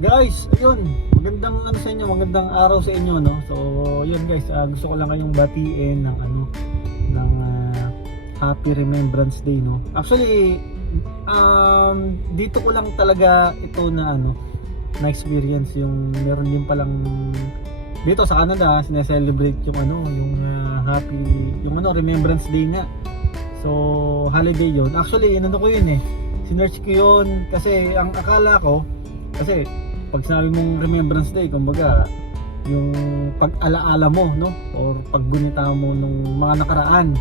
Guys, ayun, magandang ano sa inyo, magandang araw sa inyo, no. So, ayun guys, gusto ko lang kayong batiin ng Happy Remembrance Day, no. Actually, dito ko lang talaga ito na experience yung meron din palang dito sa Canada, sineselebrate yung Remembrance Day nga. So, holiday yun. Actually, ko yun sinearch ko yun kasi ang akala ko, kasi pag sinabi mong Remembrance Day, kumbaga yung pag-alaala mo, no, or paggunita mo nung mga nakaraan.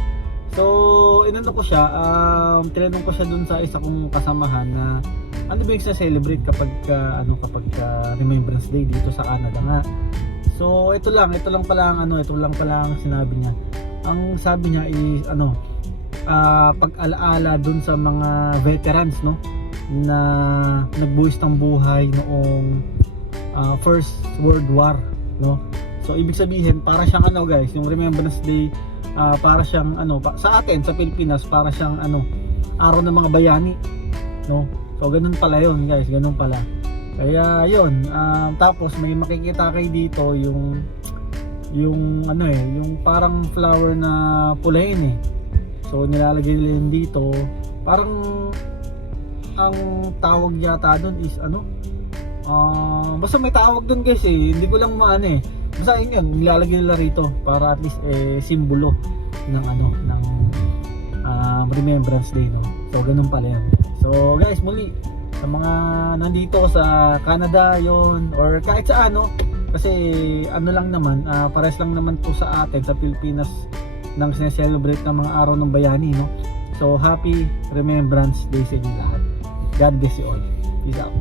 So tinanong ko siya dun sa isa kong kasamahan na ano ba yung celebrate kapag Remembrance Day dito sa Canada nga. So ito lang pala ang sinabi niya. Ang sabi niya is pag-alaala dun sa mga veterans, no, na nagbuwis ng buhay noong First World War, no. So ibig sabihin, para siyang guys, yung Remembrance Day, para siyang sa atin sa Pilipinas, para siyang araw ng mga bayani, no. So ganun pala yun guys, ganun pala. Kaya yun, tapos may makikita kayo dito yung parang flower na pulain So nilalagay nila yun dito, parang ang tawag yata doon is basta may tawag doon guys hindi ko lang basta yun nilalagay nila rito para at least simbolo ng Remembrance Day, no. So ganun pala yan. So guys, muli sa mga nandito sa Canada yon or kahit saan, kasi lang naman, pares lang naman po sa atin sa Pilipinas nang sineselebrate ng mga araw ng bayani, no. So happy Remembrance Day sa inyo lahat. God bless you all. Peace out.